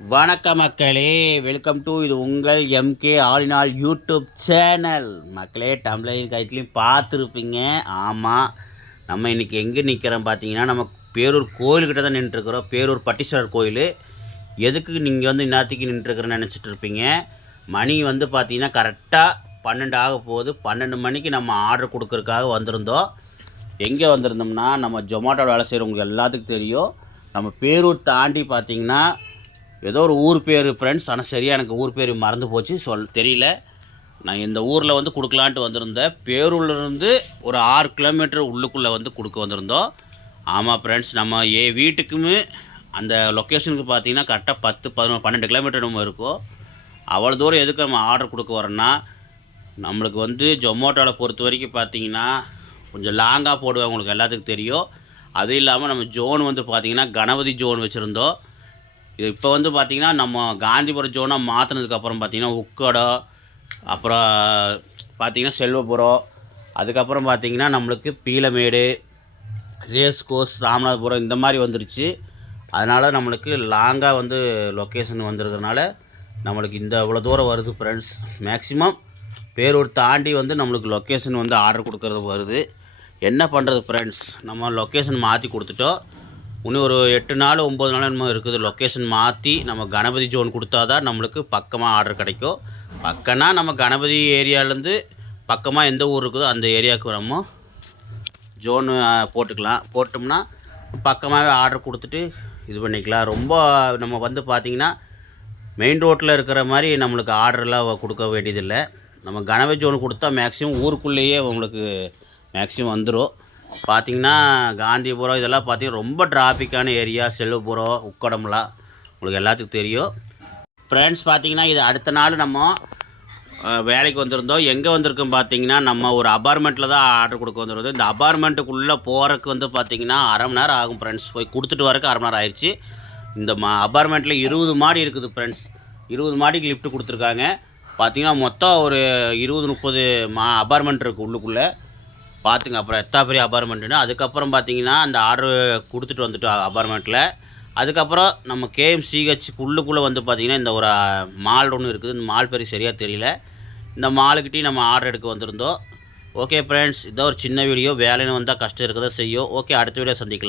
வணக்க மக்களே, welcome to இது உங்கள் MK all in all YouTube channel. மக்களே, டம்ளரையும் கைத்துலையும் பார்த்துருப்பீங்க. ஆமாம், நம்ம இன்றைக்கி எங்கே நிற்கிறோம் பார்த்தீங்கன்னா, நம்ம பேரூர் கோயில்கிட்ட தான் நின்றுருக்குறோம். பேரூர் பட்டீஸ்வரர் கோயில். எதுக்கு நீங்கள் வந்து இந்நேரத்துக்கு நின்றுருக்குறேன்னு நினச்சிட்டு இருப்பீங்க. மணி வந்து பார்த்தீங்கன்னா கரெக்டாக 12 ஆக போகுது. 12 மணிக்கு நம்ம ஆர்டர் கொடுக்கறதுக்காக வந்திருந்தோம். எங்கே வந்திருந்தோம்னா, நம்ம ஜொமேட்டோட வேலை செய்கிறவங்களுக்கு எல்லாத்துக்கும் தெரியும். நம்ம பேரூர் தாண்டி பார்த்தீங்கன்னா ஏதோ ஒரு ஊர் பேர் ஃப்ரெண்ட்ஸ், ஆனால் சரியாக எனக்கு ஊர் பேர் மறந்து போச்சு, தெரியல. நான் இந்த ஊரில் வந்து கொடுக்கலான்ட்டு வந்திருந்தேன். பேரூர்லேருந்து ஒரு 6 கிலோமீட்டர் உள்ளுக்குள்ளே வந்து கொடுக்க வந்திருந்தோம். ஆமாம் ஃப்ரெண்ட்ஸ், நம்ம வீட்டுக்குமே அந்த லொக்கேஷனுக்கு பார்த்தீங்கன்னா கரெக்டாக 10, 11, 12 கிலோமீட்டர் நம்ம இருக்கும். அவ்வளோ தூரம் எதுக்கு நம்ம ஆர்டர் கொடுக்க வரோன்னா, நம்மளுக்கு வந்து ஜொமேட்டோவில் பொறுத்த வரைக்கும் பார்த்தீங்கன்னா கொஞ்சம் லாங்காக போடுவாங்க, உங்களுக்கு எல்லாத்துக்கும் தெரியும். அதுவும் இல்லாமல் நம்ம ஜோன் வந்து பார்த்திங்கன்னா கணபதி ஜோன் வச்சுருந்தோம். இது இப்போ வந்து பார்த்திங்கன்னா நம்ம காந்திபுரம் ஜோனாக மாற்றினதுக்கப்புறம் பார்த்திங்கன்னா உக்கடை, அப்புறம் பார்த்திங்கன்னா செல்வபுரம், அதுக்கப்புறம் பார்த்திங்கன்னா நம்மளுக்கு பீலமேடு, ரேஸ் கோர்ஸ், ராமநாதபுரம் இந்த மாதிரி வந்துருச்சு. அதனால் நம்மளுக்கு லாங்காக வந்து லொக்கேஷன் வந்துருக்கிறதுனால நம்மளுக்கு இந்த இவ்வளோ தூரம் வருது ஃப்ரெண்ட்ஸ். மேக்ஸிமம் பேரூர் தாண்டி வந்து நம்மளுக்கு லொக்கேஷன் வந்து ஆர்டர் கொடுக்குறது வருது. என்ன பண்ணுறது ஃப்ரெண்ட்ஸ், நம்ம லொக்கேஷன் மாற்றி கொடுத்துட்டோம். இன்னும் ஒரு 8 நாள் 9 நாள் நம்ம இருக்குது. லொக்கேஷன் மாற்றி நம்ம கணபதி ஜோன் கொடுத்தா தான் நம்மளுக்கு பக்கமாக ஆர்டர் கிடைக்கும். பக்கம்னா நம்ம கணபதி ஏரியாவிலேருந்து பக்கமாக எந்த ஊர் இருக்குதோ அந்த ஏரியாவுக்கு நம்ம ஜோன் போட்டுக்கலாம். போட்டோம்னா பக்கமாகவே ஆர்டர் கொடுத்துட்டு இது பண்ணிக்கலாம். ரொம்ப நம்ம வந்து பார்த்திங்கன்னா மெயின் ரோட்டில் இருக்கிற மாதிரி நம்மளுக்கு ஆர்டர்லாம் கொடுக்க வேண்டியதில்லை. நம்ம கணபதி ஜோன் கொடுத்தா மேக்ஸிமம் ஊருக்குள்ளேயே உங்களுக்கு மேக்ஸிமம் வந்துடும். பார்த்திங்கன்னா காந்திபுரம் இதெல்லாம் பார்த்திங்கன்னா ரொம்ப டிராஃபிக்கான ஏரியா. செல்வபுரம், உக்கடம்லாம் உங்களுக்கு எல்லாத்துக்கும் தெரியும் ஃப்ரெண்ட்ஸ். பார்த்திங்கன்னா இது அடுத்த நாள் நம்ம வேலைக்கு வந்திருந்தோம். எங்கே வந்திருக்கோம் பார்த்திங்கன்னா நம்ம ஒரு அபார்ட்மெண்ட்டில் தான் ஆர்டர் கொடுக்க வந்திருந்தோம். இந்த அபார்ட்மெண்ட்டுக்குள்ளே போகிறதுக்கு வந்து பார்த்திங்கன்னா அரை மணி நேரம் ஆகும் ஃப்ரெண்ட்ஸ். போய் கொடுத்துட்டு வரக்கு அரை மணி நேரம் ஆயிடுச்சு. இந்த அபார்ட்மெண்ட்டில் 20 மாடி இருக்குது ஃப்ரெண்ட்ஸ். 20 மாடிக்கு லிஃப்ட் கொடுத்துருக்காங்க. பார்த்திங்கன்னா மொத்தம் ஒரு 20-30 அபார்ட்மெண்ட் இருக்குது உள்ளுக்குள்ளே. பார்த்துங்க அப்புறம் எத்தா பெரிய அபார்ட்மெண்ட்டுன்னு. அதுக்கப்புறம் பார்த்தீங்கன்னா அந்த ஆர்டர் கொடுத்துட்டு வந்துட்டோம் அபார்ட்மெண்ட்டில். அதுக்கப்புறம் நம்ம கேஎம்சிஹெச்சுக்கு உள்ளுக்குள்ளே வந்து பார்த்திங்கன்னா இந்த ஒரு மால் ஒன்று இருக்குது. இந்த மால் பேர் சரியாக தெரியல. இந்த மாலுக்கிட்டே நம்ம ஆர்டர் எடுக்க வந்திருந்தோம். ஓகே ஃப்ரெண்ட்ஸ், இதான் ஒரு சின்ன வீடியோ. வேலைன்னு வந்தால் கஷ்டம் இருக்க தான் செய்யும். ஓகே, அடுத்த வீடியோ சந்திக்கலாம்.